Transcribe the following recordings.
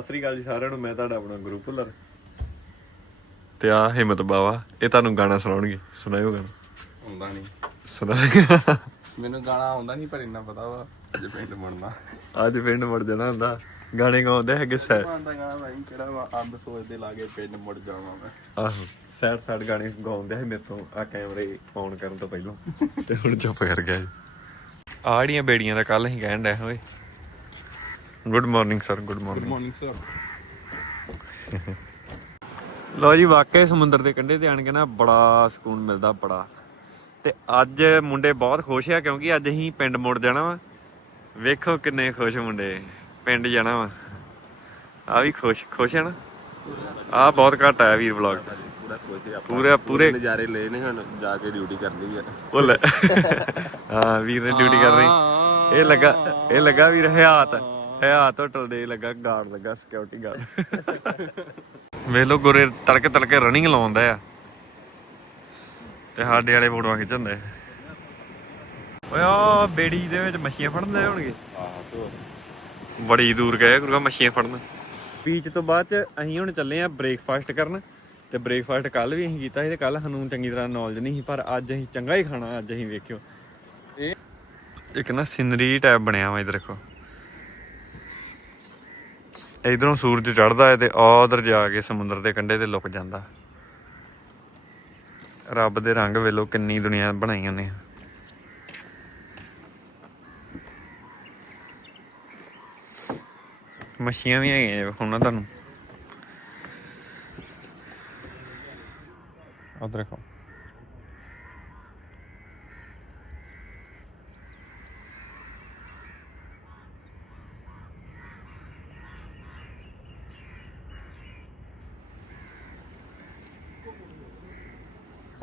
ਸਤਿ ਸ੍ਰੀ ਅਕਾਲ ਜੀ ਸਾਰਿਆਂ ਨੂੰ ਮੈਂ ਤੁਹਾਡਾ ਆਪਣਾ ਗੁਰੂ ਭੁੱਲਰ। ਤੇ ਆ ਹਿੰਮਤ ਬਾਵਾ ਇਹ ਤੁਹਾਨੂੰ ਗਾਣਾ ਸੁਣਾਉਣਗੇ ਸੁਣਾਇਓ ਗਾਣਾ। ਹੁੰਦਾ ਨਹੀਂ। ਸੁਣਾ। ਮੈਨੂੰ ਗਾਣਾ ਆਉਂਦਾ ਨਹੀਂ ਪਰ ਇੰਨਾ ਪਤਾ ਵਾ ਜੇ ਪਿੰਡ ਮੁੜਨਾ। ਅੱਜ ਪਿੰਡ ਮੁੜ ਜਾਣਾ ਹੁੰਦਾ ਗਾਣੇ ਗਾਉਂਦੇ ਹੈਗੇ ਸੈਡ ਆਉਂਦਾ ਗਾਣਾ ਭਾਈ ਕਿਹੜਾ ਵਾ ਅੰਬ ਸੋਚਦੇ ਲਾਗੇ ਪਿੰਡ ਮੁੜ ਜਾਵਾਂ ਮੈਂ। ਆਹੋ ਸੈਡ ਸੈਡ ਗਾਣੇ ਗਾਉਂਦੇ ਹੈ ਮੇਰੇ ਤੋਂ ਆ ਕੈਮਰੇ ਔਨ ਕਰਨ ਤੋਂ ਪਹਿਲਾਂ ਤੇ ਹੁਣ ਚੁੱਪ ਕਰ ਗਿਆ ਜੀ। ਆੜੀਆਂ ਬੇੜੀਆਂ ਦਾ ਕੱਲ ਹੀ ਕਹਿਣ ਡਿਆ ਓਏ। Good morning sir good good morning morning sir ਲਓ ਜੀ ਵਾਕਈ ਸਮੁੰਦਰ ਦੇ ਕੰਢੇ ਤੇ ਆਣ ਕੇ ਨਾ ਬੜਾ ਸਕੂਨ ਮਿਲਦਾ ਬੜਾ। ਤੇ ਅੱਜ ਮੁੰਡੇ ਬਹੁਤ ਖੁਸ਼ ਆ ਕਿਉਂਕਿ ਅੱਜ ਅਸੀਂ ਪਿੰਡ ਮੁੜ ਜਾਣਾ ਵਾ। ਵੇਖੋ ਕਿੰਨੇ ਖੁਸ਼ ਮੁੰਡੇ ਪਿੰਡ ਜਾਣਾ ਵਾ। ਆ ਵੀ ਖੁਸ਼ ਖੁਸ਼ ਹੈ ਨਾ। ਆ ਬਹੁਤ ਘੱਟ ਆਇਆ ਵੀਰ ਵਲੌਗ ਤੇ ਪੂਰਾ ਖੁਸ਼ ਪੂਰੇ। ਪੂਰੇ ਨਜ਼ਾਰੇ ਲਏ ਨੇ ਹੁਣ ਜਾ ਕੇ ਡਿਊਟੀ ਕਰਨੀ ਆ। ਉਹ ਲੈ। ਹਾਂ ਵੀਰ ਨੇ ਡਿਊਟੀ ਕਰਨੀ। ਇਹ ਲੱਗਾ ਇਹ ਲੱਗਾ ਵੀਰ ਹਯਾਤ। ਹਯਾਤ ਹੋਟਲ ਦੇ ਲੱਗਾ ਗਾਰਡ ਲੱਗਾ ਸਿਕਿਉਰਿਟੀ ਗਾਰਡ ਵੇਖ ਲੋ ਗੁਰੇ ਤੜਕੇ ਤੜਕੇ ਰਨਿੰਗ ਲਾਉਂਦਾ ਆ। ਤੇ ਸਾਡੇ ਵਾਲੇ ਫੋਟੋਆਂ ਖਿੱਚਣਦੇ ਓਏ ਆ ਬੇੜੀ ਦੇ ਵਿੱਚ ਮੱਛੀਆਂ ਫੜਨਦੇ ਹੋਣਗੇ। ਬੜੀ ਦੂਰ ਗਏ ਗੁਰੂਆ ਮੱਛੀਆਂ ਫੜਨ। ਬੀਚ ਤੋਂ ਬਾਅਦ ਚ ਅਸੀਂ ਹੁਣ ਚੱਲੇ ਆ ਬ੍ਰੇਕਫਾਸਟ ਕਰਨ। ਤੇ ਬ੍ਰੇਕਫਾਸਟ ਕੱਲ ਵੀ ਅਸੀਂ ਕੀਤਾ ਸੀ ਤੇ ਕੱਲ ਸਾਨੂੰ ਚੰਗੀ ਤਰ੍ਹਾਂ ਨੌਲੇਜ ਨਹੀਂ ਸੀ, ਪਰ ਅੱਜ ਅਸੀਂ ਚੰਗਾ ਹੀ ਖਾਣਾ, ਅੱਜ ਅਸੀਂ ਵੇਖਿਓ। ਇਹ ਇੱਕ ਨਾ ਸਿਨਰੀ ਟੈਪ ਬਣਿਆ ਵਾ ਇਧਰ ਦੇਖੋ ਇਧਰੋਂ ਸੂਰਜ ਚੜਦਾ ਹੈ ਤੇ ਉਧਰ ਜਾ ਕੇ ਸਮੁੰਦਰ ਦੇ ਕੰਢੇ ਤੇ ਲੁਕ ਜਾਂਦਾ। ਰੱਬ ਦੇ ਰੰਗ ਵੇਲੋ ਕਿੰਨੀ ਦੁਨੀਆ ਬਣਾਈਆਂ ਨੇ ਮੱਛੀਆਂ ਵੀ ਹੈਗੀਆਂ ਹੁਣ ਨਾ ਤੁਹਾਨੂੰ। ਉਧਰ ਦੇਖੋ।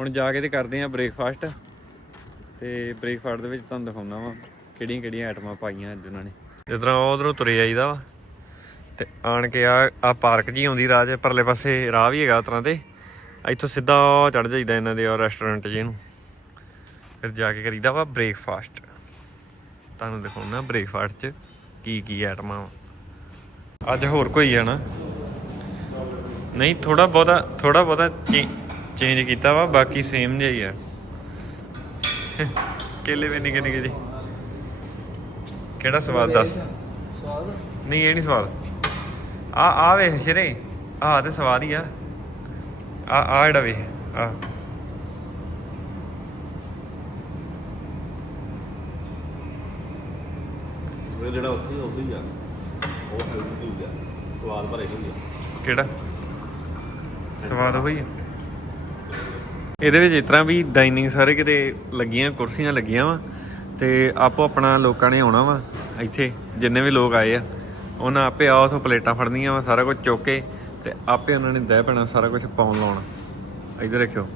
ਹੁਣ ਜਾ ਕੇ ਤੇ ਕਰਦੇ ਆ ਬ੍ਰੇਕਫਾਸਟ ਤੇ ਬ੍ਰੇਕਫਾਸਟ ਦੇ ਵਿੱਚ ਤੁਹਾਨੂੰ ਦਿਖਾਉਣਾ ਵਾ ਕਿਹੜੀਆਂ ਕਿਹੜੀਆਂ ਆਈਟਮਾਂ ਪਾਈਆਂ ਅੱਜ ਉਹਨਾਂ ਨੇ। ਜਿੱਦਾਂ ਉਧਰੋਂ ਤੁਰੇ ਆਈਦਾ ਵਾ ਤੇ ਆਣ ਕੇ ਆ ਆ ਪਾਰਕ ਜੀ ਆਉਂਦੀ ਰਾਹ 'ਚ, ਪਰਲੇ ਪਾਸੇ ਰਾਹ ਵੀ ਹੈਗਾ ਉਸ ਤਰ੍ਹਾਂ ਤੇ, ਇੱਥੋਂ ਸਿੱਧਾ ਚੜ ਜਾਈਦਾ ਇਹਨਾਂ ਦੇ ਆ ਰੈਸਟੋਰੈਂਟ ਜੀ ਨੂੰ। ਫਿਰ ਜਾ ਕੇ ਕਰੀਦਾ ਵਾ ਬ੍ਰੇਕਫਾਸਟ ਤੁਹਾਨੂੰ ਦਿਖਾਉਣਾ ਬ੍ਰੇਕਫਾਸਟ 'ਚ ਕੀ ਕੀ ਆਈਟਮਾਂ ਵਾ ਅੱਜ ਹੋਰ ਕੋਈ ਆ ਨਾ? ਨਹੀਂ ਥੋੜਾ ਬਹੁਤਾ ਥੋੜਾ ਬਹੁਤਾ ਚੇਂਜ ਕੀਤਾ ਵਾ ਬਾਕੀ ਸੇਮ ਜਿਹਾ ਹੀ ਆ। ਕੇਲੇ ਵੀ ਨਿੱਕੇ ਨਿੱਕੇ ਜੀ। ਕਿਹੜਾ ਸਵਾਦ ਦੱਸ? ਨਹੀਂ ਇਹ ਨਹੀਂ ਸਵਾਦ। ਆ ਆ ਵੇਖ ਸ਼ਰੇ ਆ ਤੇ ਸਵਾਦ ਹੀ ਆ। ਆ ਆ ਜਿਹੜਾ ਵੇ ਆ। ਉਹ ਜਿਹੜਾ ਉੱਥੇ ਉਹ ਹੀ ਆ। ਉਹ ਹੈਲਦੀ ਹੀ ਆ। ਸਵਾਦ ਭਰੇ ਹੁੰਦੇ ਕਿਹੜਾ? ਸਵਾਦ ਹੋਈ ਇਹਦੇ ਵਿੱਚ ਇਸ ਤਰ੍ਹਾਂ ਵੀ ਡਾਈਨਿੰਗ ਸਾਰੇ ਕਿਤੇ ਲੱਗੀਆਂ, ਕੁਰਸੀਆਂ ਲੱਗੀਆਂ ਵਾ ਤੇ ਆਪੋ ਆਪਣਾ ਲੋਕਾਂ ਨੇ ਆਉਣਾ ਵਾ ਇੱਥੇ, ਜਿੰਨੇ ਵੀ ਲੋਕ ਆਏ ਆ। ਉਹਨਾਂ ਆਪੇ ਆ ਉਥੋਂ ਪਲੇਟਾਂ ਫੜਨੀਆਂ ਵਾ, ਸਾਰਾ ਕੁਝ ਚੁੱਕ ਕੇ ਤੇ ਆਪੇ ਉਹਨਾਂ ਨੇ ਦਹਿ ਪੈਣਾ, ਸਾਰਾ ਕੁਝ ਪਾਉਣ ਲਾਉਣ। ਇੱਧਰ ਦੇਖਿਓ,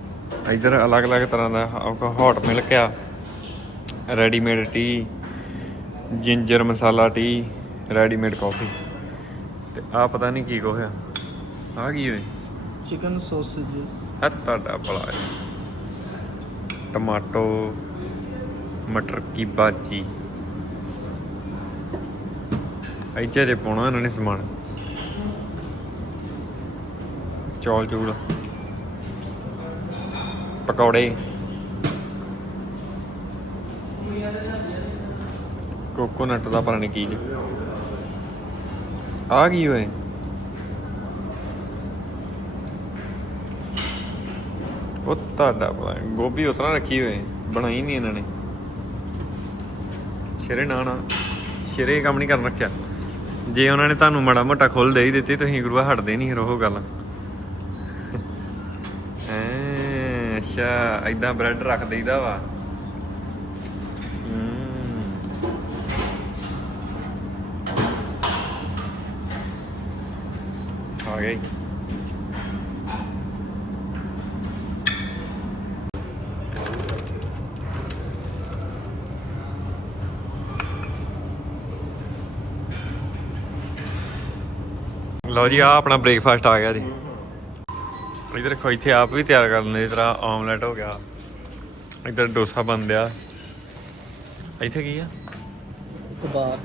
ਇੱਧਰ ਅਲੱਗ-ਅਲੱਗ ਤਰ੍ਹਾਂ ਦਾ ਆਪਕਾ ਹੌਟ ਮਿਲਕ ਆ readymade tea ginger masala tea readymade coffee ਤੇ ਆ ਪਤਾ ਨਹੀਂ ਕੀ ਕੁਛ ਆ। ਆ ਕੀ ਹੋਏ chicken sausages ਆ ਤੁਹਾਡਾ ਭਲਾ ਟਮਾਟੋ, ਮਟਰ ਕੀ ਭਾਜੀ ਇੱਥੇ ਜੇ ਪਾਉਣਾ ਇਹਨਾਂ ਨੇ ਸਮਾਨ। ਚੌਲ ਚੂਲ। ਪਕੌੜੇ। ਕੋਕੋਨਟ ਦਾ ਪਤਾ ਨਹੀਂ ਕੀ। ਆ ਕੀ ਹੋਏ ਉਹ ਤੁਹਾਡਾ ਭਲਾ ਗੋਭੀ ਉਤਰਾ ਰੱਖੀ ਹੋਏ ਬਣਾਈ ਨਹੀਂ ਇਹਨਾਂ ਨੇ। ਸ਼ਰੇ ਨਾ ਨਾ। ਸ਼ਰੇ ਇਹ ਕੰਮ ਨਹੀਂ ਕਰਨ ਰੱਖਿਆ। ਜੇ ਉਹਨਾਂ ਨੇ ਤੁਹਾਨੂੰ ਮਾੜਾ ਮੋਟਾ ਖੋਲ ਦੇ ਹੀ ਦਿੱਤੀ, ਤੁਸੀਂ ਗੁਰੂਆ ਹਟਦੇ ਨਹੀਂ ਫਿਰ ਉਹ ਗੱਲ। ਐ, ਅੱਛਾ ਐਦਾਂ ਬ੍ਰੈਡ ਰੱਖ ਦੇਈਦਾ ਵਾ। ਹਮ। ਆ ਗਈ ਲਓ ਜੀ ਆ ਆਪਣਾ ਬ੍ਰੇਕਫਾਸਟ ਆ ਗਿਆ ਜੀ। ਇਧਰ ਦੇਖੋ ਇੱਥੇ ਆਪ ਵੀ ਤਿਆਰ ਕਰ ਲੈਂਦੇ ਜਿਸ ਤਰ੍ਹਾਂ ਆਮਲੇਟ ਹੋ ਗਿਆ। ਇਧਰ ਡੋਸਾ ਬਣ ਰਿਹਾ। ਇੱਥੇ ਕੀ ਆ? kebab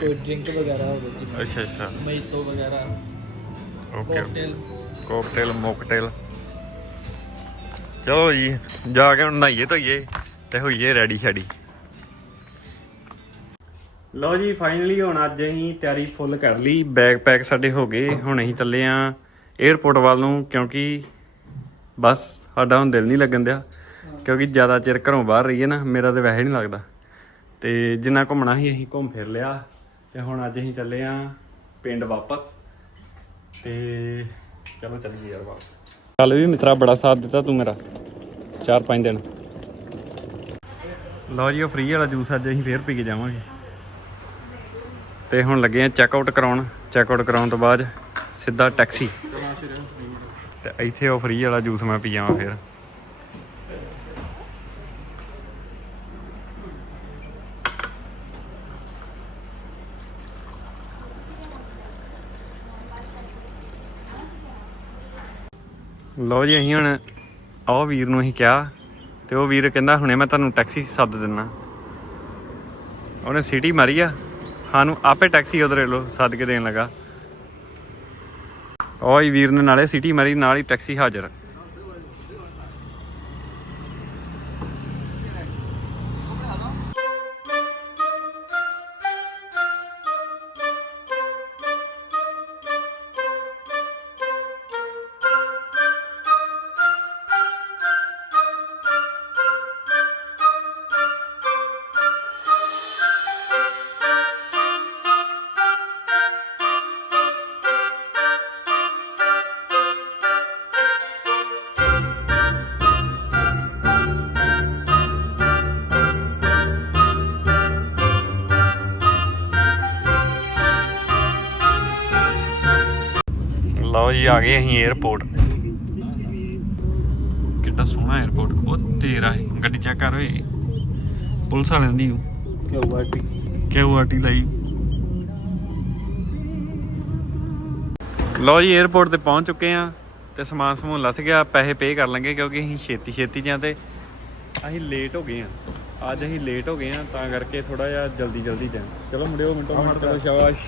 ਕੋਈ ਡਰਿੰਕ ਵਗੈਰਾ ਹੋਵੇ ਜਿਵੇਂ ਅੱਛਾ ਅੱਛਾ। ਮੋਹਿਤੋ ਵਗੈਰਾ। ਓਕੇ ਕੋਕਟੇਲ ਕੋਕਟੇਲ ਮੋਕਟੇਲ ਚਲੋ ਜੀ ਜਾ ਕੇ ਹੁਣ ਨਹਾਈਏ ਧੋਈਏ ਤੇ ਹੋਈਏ ਰੈਡੀ ਸ਼ੈਡੀ ਲਓ ਜੀ ਫਾਈਨਲੀ ਹੁਣ ਅੱਜ ਅਸੀਂ ਤਿਆਰੀ ਫੁੱਲ ਕਰ ਲਈ। ਬੈਗ ਪੈਕ ਸਾਡੇ ਹੋ ਗਏ, ਹੁਣ ਅਸੀਂ ਚੱਲੇ ਆਂ 에어ਪੋਰਟ ਵੱਲ ਨੂੰ, ਕਿਉਂਕਿ ਬਸ ਸਾਡਾ ਹੁਣ ਦਿਲ ਨਹੀਂ ਲੱਗਣ ਦਿਆ, ਕਿਉਂਕਿ ਜ਼ਿਆਦਾ ਚਿਰ ਘਰੋਂ ਬਾਹਰ ਰਹੀਏ ਨਾ, ਮੇਰਾ ਤੇ ਵੈਸੇ ਨਹੀਂ ਲੱਗਦਾ। ਤੇ ਜਿੰਨਾ ਘੁੰਮਣਾ ਸੀ, ਅਸੀਂ ਘੁੰਮ ਫਿਰ ਲਿਆ। ਤੇ ਹੁਣ ਅੱਜ ਅਸੀਂ ਚੱਲੇ ਆਂ ਪਿੰਡ ਵਾਪਸ। ਤੇ ਚਲੋ ਚੱਲੀਏ ਯਾਰ ਵਾਪਸ। ਚੱਲ ਵੀ ਮਿੱਤਰਾ, ਬੜਾ ਸਾਥ ਦਿੱਤਾ ਤੂੰ ਮੇਰਾ 4-5 ਦਿਨ। ਲਓ ਜੀ, ਉਹ ਫ੍ਰੀ ਵਾਲਾ ਜੂਸ ਅੱਜ ਅਸੀਂ ਫੇਰ ਪੀ ਕੇ ਜਾਵਾਂਗੇ। ਤੇ ਹੁਣ ਲੱਗੇ ਆ ਚੈੱਕ ਆਊਟ ਕਰਾਉਣ। ਚੈੱਕ ਆਊਟ ਕਰਾਉਣ ਤੋਂ ਬਾਅਦ ਸਿੱਧਾ ਟੈਕਸੀ ਤੇ ਇੱਥੇ ਉਹ ਫ੍ਰੀ ਵਾਲਾ ਜੂਸ ਮੈਂ ਪੀ ਜਾਵਾਂ ਫਿਰ। ਲਓ ਜੀ, ਅਸੀਂ ਹੁਣ ਆਹ ਵੀਰ ਨੂੰ ਅਸੀਂ ਕਿਹਾ ਤੇ ਉਹ ਵੀਰ ਕਹਿੰਦਾ, ਹੁਣੇ ਮੈਂ ਤੁਹਾਨੂੰ ਟੈਕਸੀ ਸੱਦ ਦਿੰਨਾ। ਉਹਨੇ ਸਿਟੀ ਮਾਰੀ ਆ। ਸਾਨੂੰ ਆਪੇ ਟੈਕਸੀ ਉਧਰੇ ਲੋ ਸੱਦ ਕੇ ਦੇਣ ਲੱਗਾ। ਉਹ ਹੀ ਵੀਰ ਨੇ ਨਾਲੇ ਸਿਟੀ ਮਾਰੀ, ਨਾਲ ਹੀ ਟੈਕਸੀ ਹਾਜ਼ਰ। ਆ ਗਏ ਅਸੀਂ 에어ਪੋਰਟ ਕਿੰਨਾ ਸੋਹਣਾ 에어ਪੋਰਟ ਉਹ ਤੇਰਾ ਹੈ ਗੱਡੀ ਚੈੱਕ ਕਰ ਓਏ। ਪੁਲਿਸ ਵਾਲਿਆਂ ਦੀ। ਕਿਊਆਰਟੀ। ਕਿਊਆਰਟੀ ਲਈ। ਲੋ ਜੀ 에어ਪੋਰਟ ਤੇ ਪਹੁੰਚ ਚੁੱਕੇ ਆ ਤੇ ਸਮਾਨ ਸਮੂਨ ਲੱਥ ਗਿਆ। ਪੈਸੇ ਪੇ ਕਰ ਲਾਂਗੇ ਕਿਉਂਕਿ ਅਸੀਂ ਛੇਤੀ ਛੇਤੀ ਜਾਂਦੇ ਅਸੀਂ ਲੇਟ ਹੋ ਗਏ ਆ ਅੱਜ ਅਸੀਂ ਲੇਟ ਹੋ ਗਏ ਆ ਤਾਂ ਕਰਕੇ ਥੋੜਾ ਜਿਹਾ ਜਲਦੀ ਜਲਦੀ ਜਾਂ ਚਲੋ ਮੁੰਡਿਓ ਮਿੰਟੋ ਮਿੰਟ ਚਲੋ ਸ਼ਾਬਾਸ਼।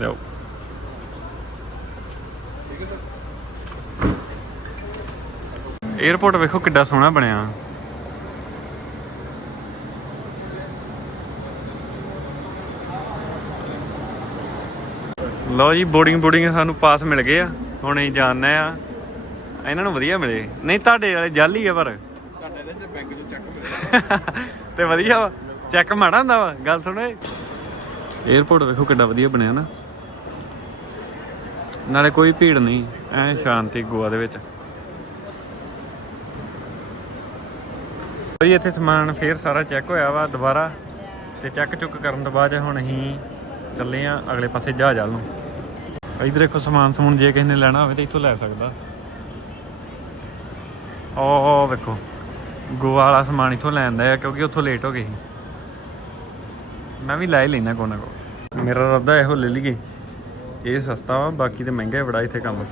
ਲਓ। 에어ਪੋਰਟ ਵੇਖੋ ਕਿੱਡਾ ਸੋਹਣਾ ਬਣਿਆ। ਲਓ ਜੀ ਬੋਰਡਿੰਗ ਬੋਰਡਿੰਗ ਸਾਨੂੰ ਪਾਸ ਮਿਲ ਗਏ ਆ। ਹੁਣ ਹੀ ਜਾਣਾ ਆ। ਇਹਨਾਂ ਨੂੰ ਵਧੀਆ ਮਿਲੇ। ਨਹੀਂ, ਤੁਹਾਡੇ ਵਾਲੇ ਜਾਲੀ ਆ ਪਰ। ਤੁਹਾਡੇ ਦੇ ਤੇ ਵਧੀਆ ਚੈੱਕ ਮਾੜਾ ਹੁੰਦਾ ਵਾ। ਗੱਲ ਸੁਣੋ ਏਅਰਪੋਰਟ ਵੇਖੋ ਕਿੱਡਾ ਵਧੀਆ ਬਣਿਆ ਨਾ। ਨਾਲੇ ਕੋਈ ਭੀੜ ਨਹੀਂ, ਐ ਸ਼ਾਂਤੀ ਗੋਆ ਦੇ ਵਿੱਚ। ਬਈ ਇੱਥੇ ਸਮਾਨ ਫੇਰ ਸਾਰਾ ਚੈੱਕ ਹੋਇਆ ਵਾ ਦੁਬਾਰਾ, ਤੇ ਚੈੱਕ ਚੁੱਕ ਕਰਨ ਤੋਂ ਬਾਅਦ ਹੁਣ ਅਸੀਂ ਚੱਲੇ ਆ ਅਗਲੇ ਪਾਸੇ ਜਹਾਜ਼ ਵੱਲ ਨੂੰ। ਇਧਰ ਦੇਖੋ ਸਮਾਨ ਸਮੂਨ ਜੇ ਕਿਸੇ ਨੇ ਲੈਣਾ ਹੋਵੇ ਤਾਂ ਇੱਥੋਂ ਲੈ ਸਕਦਾ। ਓ ਵੇਖੋ, ਗੋਆ ਵਾਲਾ ਸਮਾਨ ਇੱਥੋਂ ਲੈਂਦਾ ਆ ਕਿਉਂਕਿ ਉੱਥੋਂ ਲੇਟ ਹੋ ਗਏ ਸੀ। ਮੈਂ ਵੀ ਲੈ ਹੀ ਲੈਣਾ ਕੋਨਾ ਕੋ ਮੇਰਾ ਰੱਦਾ ਇਹੋ ਲੈ ਲਈਏ। ਇਹ ਸਸਤਾ ਵਾ, ਬਾਕੀ ਤੇ ਮਹਿੰਗਾ ਹੀ ਬੜਾ ਇੱਥੇ ਕੰਮ।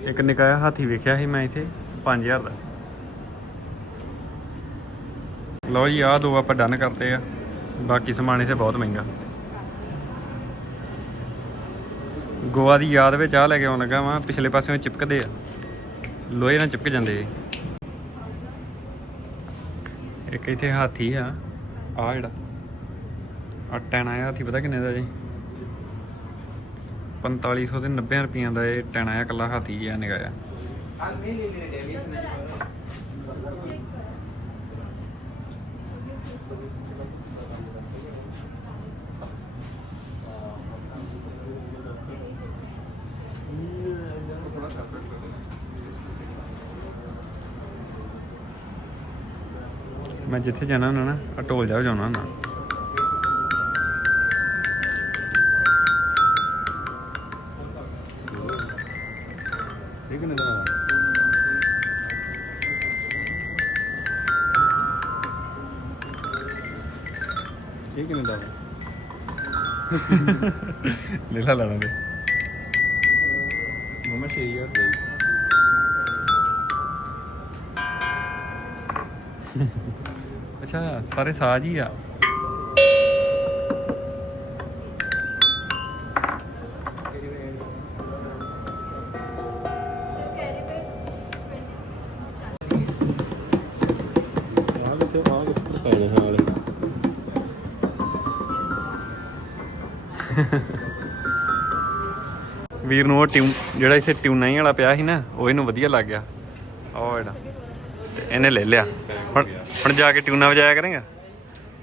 ਇੱਕ ਨਿੱਕਾ ਹਾਥੀ ਵੇਖਿਆ ਸੀ ਮੈਂ ਇੱਥੇ 5000 ਦਾ। ਲਓ ਜੀ, ਆਹ ਦੋ ਆਪਾਂ ਡਨ ਕਰਤੇ ਆ। ਬਾਕੀ ਸਮਾਨ ਇੱਥੇ ਬਹੁਤ ਮਹਿੰਗਾ। ਗੋਆ ਦੀ ਯਾਦ ਵਿੱਚ ਆਹ ਲੈ ਕੇ ਆਉਣ ਲੱਗਾ ਵਾਂ, ਪਿਛਲੇ ਪਾਸਿਓਂ ਚਿਪਕਦੇ ਆ। ਲੋਹੇ ਨਾਲ ਚਿਪਕ ਜਾਂਦੇ ਇੱਕ ਇੱਥੇ ਹਾਥੀ ਆ ਆ ਜਿਹੜਾ। ਆ ਟੈਣਾ ਆ ਹਾਥੀ, ਪਤਾ ਕਿੰਨੇ ਦਾ ਜੀ? 4500 ਤੇ 90 ਰੁਪਈਆਂ ਦਾ ਇਹ ਟੈਣਾ ਆ ਕੱਲਾ ਹਾਥੀ ਜਿਹਾ ਨਿਗਾ ਆ। ਮੈਂ ਜਿੱਥੇ ਜਾਣਾ ਹੁੰਦਾ ਨਾ ਅਟੋਲ ਢੋਲ ਜਾ ਜਾਣਾ ਹੁੰਦਾ। ਲੈ ਲਾ ਲੈਣਾ ਤੇ ਮਮਾ 6000 ਦੇ। ਅੱਛਾ ਸਾਰੇ ਸਾਜ ਹੀ ਆ। ਵੀਰ ਨੂੰ ਉਹ ਟਿਊਨ ਜਿਹੜਾ ਇੱਥੇ ਟਿਊਨਾਂ ਹੀ ਵਾਲਾ ਪਿਆ ਸੀ ਨਾ ਉਹ ਇਹਨੂੰ ਵਧੀਆ ਲੱਗ ਗਿਆ। ਉਹ ਇਹਦਾ ਤੇ ਇਹਨੇ ਲੈ ਲਿਆ। ਹੁਣ ਹੁਣ ਜਾ ਕੇ ਟਿਊਨਾਂ ਵਜਾਇਆ ਕਰੇਗਾ?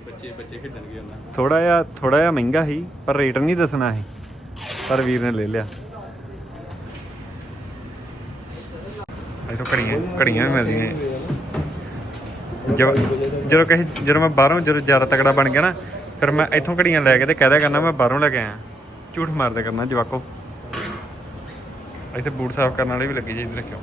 ਬੱਚੇ ਬੱਚੇ ਖੇਡਣਗੇ ਉਹਨਾਂ ਥੋੜਾ ਜਿਹਾ ਥੋੜਾ ਜਿਹਾ ਮਹਿੰਗਾ ਸੀ ਪਰ ਰੇਟ ਨਹੀਂ ਦੱਸਣਾ ਸੀ। ਪਰ ਵੀਰ ਨੇ ਲੈ ਲਿਆ। ਇਥੋਂ ਘੜੀਆਂ ਘੜੀਆਂ ਵੀ ਮਿਲਦੀਆਂ। ਜਦੋਂ ਜਦੋਂ ਕਹੇ ਜਦੋਂ ਮੈਂ ਬਾਹਰੋਂ ਜਦੋਂ ਜ਼ਿਆਦਾ ਤਕੜਾ ਬਣ ਗਿਆ ਨਾ ਫਿਰ ਮੈਂ ਇੱਥੋਂ ਘੜੀਆਂ ਲੈ ਕੇ ਤੇ ਕਹਿ ਦਿਆ ਕਰਨਾ ਮੈਂ ਬਾਹਰੋਂ ਲੈ ਕੇ ਆਇਆ। ਝੂਠ ਮਾਰਦੇ ਕਰਨਾ ਜਵਾਕੋ। ਇੱਥੇ ਬੂਟ ਸਾਫ਼ ਕਰਨ ਵਾਲੀ ਵੀ ਲੱਗੀ ਜੀ ਇੱਧਰ ਰੱਖਿਓ।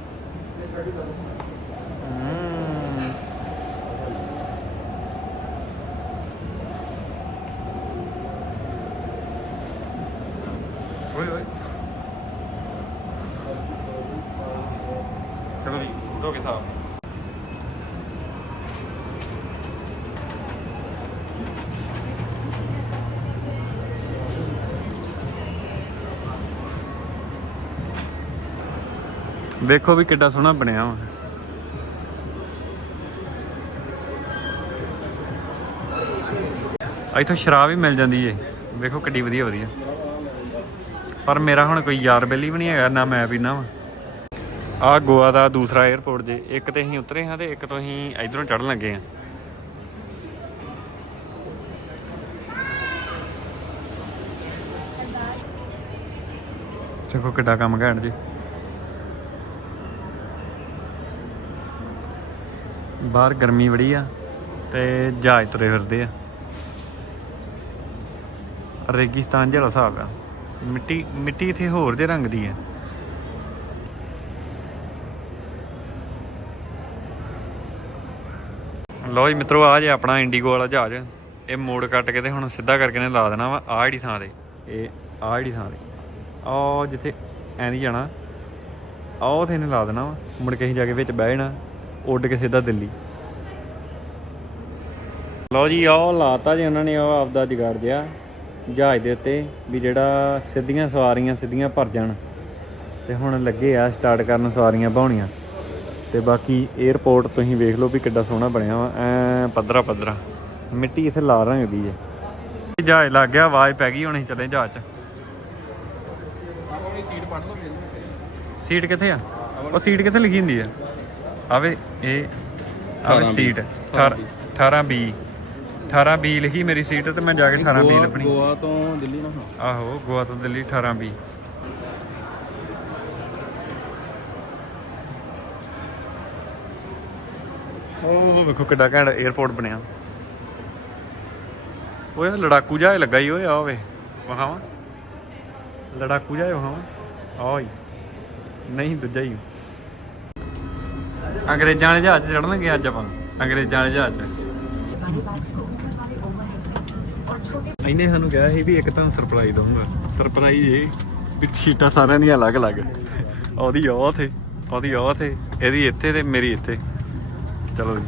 ਵੇਖੋ ਵੀ ਕਿੱਡਾ ਸੋਹਣਾ ਬਣਿਆ ਵਾ। ਇੱਥੋਂ ਸ਼ਰਾਬ ਵੀ ਮਿਲ ਜਾਂਦੀ ਏ। ਵੇਖੋ ਕਿੱਡੀ ਵਧੀਆ ਵਧੀਆ। ਪਰ ਮੇਰਾ ਹੁਣ ਕੋਈ ਯਾਰ ਬੇਲੀ ਵੀ ਨਹੀਂ ਹੈਗਾ, ਨਾ ਮੈਂ ਪੀਣਾ ਵਾ। ਆ ਗੋਆ ਦਾ ਦੂਸਰਾ 에어ਪੋਰਟ ਜੇ, ਇੱਕ ਤੇ ਅਸੀਂ ਉਤਰੇ ਹਾਂ ਤੇ ਇੱਕ ਤੋਂ ਅਸੀਂ ਇਧਰੋਂ ਚੜਨ ਲੱਗੇ ਹਾਂ। ਦੇਖੋ ਕਿੱਡਾ ਕੰਮ ਘੈਂਟ ਜੀ। ਬਾਹਰ ਗਰਮੀ ਬੜੀ ਆ ਤੇ ਜਹਾਜ਼ ਤੁਰੇ ਫਿਰਦੇ ਆ। ਰੇਗਿਸਤਾਨ ਜਿਹੜਾ ਹਿਸਾਬ ਆ, ਮਿੱਟੀ ਮਿੱਟੀ ਇੱਥੇ ਹੋਰ ਦੇ ਰੰਗ ਦੀ ਹੈ ਲਓ ਜੀ ਮਿੱਤਰੋ, ਆ ਜੇ ਆਪਣਾ ਇੰਡੀਗੋ ਵਾਲਾ ਜਹਾਜ਼, ਇਹ ਮੋੜ ਕੱਟ ਕੇ ਤੇ ਹੁਣ ਸਿੱਧਾ ਕਰਕੇ ਨੇ ਲਾ ਦੇਣਾ ਵਾ, ਆਹ ਜਿਹੜੀ ਥਾਂ ਤੇ, ਇਹ ਆਹ ਜਿਹੜੀ ਥਾਂ ਤੇ। ਆਹ ਜਿੱਥੇ ਐਂ ਦੀ ਜਾਣਾ, ਆਹ ਉਥੇ ਨੇ ਲਾ ਦੇਣਾ ਵਾ, ਮੁੜ ਕੇ ਅਸੀਂ ਜਾ ਕੇ ਵਿੱਚ ਬਹਿ ਜਾਣਾ। ਉੱਡ ਕੇ ਸਿੱਧਾ ਦਿੱਲੀ। ਲਓ ਜੀ ਆਹ ਲਾਤਾ ਜੀ ਉਹਨਾਂ ਨੇ ਉਹ ਆਪਦਾ ਜੁਗਾੜ ਦਿਆ ਜਹਾਜ਼ ਦੇ ਉੱਤੇ ਵੀ ਜਿਹੜਾ ਸਿੱਧੀਆਂ ਸਵਾਰੀਆਂ ਸਿੱਧੀਆਂ ਭਰ ਜਾਣ। ਤੇ ਹੁਣ ਲੱਗੇ ਆ ਸਟਾਰਟ ਕਰਨ ਸਵਾਰੀਆਂ ਬਾਉਣੀਆਂ ਤੇ ਬਾਕੀ 에어ਪੋਰਟ ਤੁਸੀਂ ਵੇਖ ਲਓ ਵੀ ਕਿੱਡਾ ਸੋਹਣਾ ਬਣਿਆ ਵਾ। ਐ ਪੱਧਰਾ ਪੱਧਰਾ। ਮਿੱਟੀ ਇਥੇ ਲਾਲ ਰੰਗ ਦੀ ਹੈ ਜਹਾਜ਼ ਲੱਗ ਗਿਆ ਆਵਾਜ਼ ਪੈ ਗਈ ਹੁਣ ਚੱਲੇ ਜਹਾਜ਼ 'ਚ। ਸੀਟ ਪੜ ਲਓ ਸੀਟ ਕਿੱਥੇ ਆ? ਉਹ ਸੀਟ ਕਿੱਥੇ ਲਿਖੀ ਹੁੰਦੀ ਆ? ਆਵੇ ਇਹ ਆਵੇ 18B ਸੀਟ 18 ਬੀ 18 ਬੀ ਲਿਖੀ ਮੇਰੀ ਸੀਟ ਤੇ ਮੈਂ ਜਾ ਕੇ 18 ਬੀ ਲੱਭਣੀ। ਗੋਆ ਤੋਂ ਦਿੱਲੀ ਨਾ ਆਹੋ ਗੋਆ ਤੋਂ ਦਿੱਲੀ 18 ਬੀ ਉਹ ਵੇਖੋ ਕਿੱਡਾ ਘੈਂਟ 에어ਪੋਰਟ ਬਣਿਆ। ਓਏ ਲੜਾਕੂ ਜਿਹਾ ਲੱਗਾ ਹੀ ਓਏ ਆ ਵੇ। ਵਹਾਵਾ ਲੜਾਕੂ ਜਿਹਾ ਵਹਾਵਾ ਓਏ ਨਹੀਂ ਦੂਜਾ ਹੀ। ਅੰਗਰੇਜ਼ਾਂ ਵਾਲੇ ਜਹਾਜ਼ 'ਚ ਚੜਨਗੇ ਅੱਜ ਆਪਾਂ। ਅੰਗਰੇਜ਼ਾਂ ਵਾਲੇ ਜਹਾਜ਼ 'ਚ। ਇਹਨੇ ਸਾਨੂੰ ਕਿਹਾ ਸੀ ਵੀ ਇੱਕ ਤੁਹਾਨੂੰ ਸਰਪ੍ਰਾਈਜ਼ ਦਊਂਗਾ। ਸਰਪ੍ਰਾਈਜ਼ ਇਹ ਵੀ ਸ਼ੀਟਾਂ ਸਾਰਿਆਂ ਦੀਆਂ ਅਲੱਗ-ਅਲੱਗ ਉਹਦੀ ਉਹ ਥੇ ਉਹਦੀ ਉਹ ਥੇ ਇਹਦੀ ਇੱਥੇ ਤੇ ਮੇਰੀ ਇੱਥੇ। ਚਲੋ ਜੀ।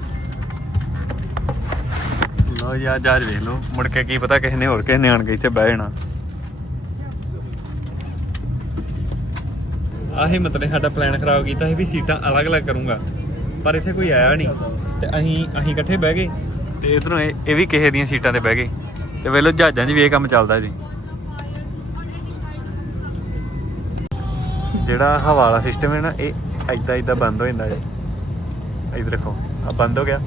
ਲਓ ਯਾਰ ਜਹਾਜ਼ ਵੇਖ ਲਓ। ਮੁੜ ਕੇ ਕੀ ਪਤਾ ਕਿਸੇ ਨੇ ਹੋਰ ਕਿਸੇ ਨੇ ਆਣ ਕੇ ਇੱਥੇ ਬਹਿ ਜਾਣਾ। ਆਹੀ ਮਤਲਬ ਸਾਡਾ ਪਲਾਨ ਖਰਾਬ ਕੀਤਾ ਸੀ ਵੀ ਸੀਟਾਂ ਅਲੱਗ-ਅਲੱਗ ਕਰੂੰਗਾ। ਪਰ ਇੱਥੇ ਕੋਈ ਆਇਆ ਨਹੀਂ। ਤੇ ਅਸੀਂ ਅਸੀਂ ਇਕੱਠੇ ਬਹਿ ਗਏ। ਤੇ ਇਧਰੋਂ ਇਹ ਇਹ ਵੀ ਕਿਸੇ ਦੀਆਂ ਸੀਟਾਂ ਤੇ ਬਹਿ ਗਏ। ਤੇ ਵੇਖ ਲਓ ਜਹਾਜ਼ਾਂ 'ਚ ਵੀ ਇਹ ਕੰਮ ਚੱਲਦਾ ਜੀ। ਜਿਹੜਾ ਹਵਾ ਵਾਲਾ ਸਿਸਟਮ ਹੈ ਨਾ ਇਹ ਐਦਾਂ ਐਦਾਂ ਬੰਦ ਹੋ ਜਾਂਦਾ ਜੀ। ਇਧਰ ਦੇਖੋ ਆ ਬੰਦ ਹੋ ਗਿਆ।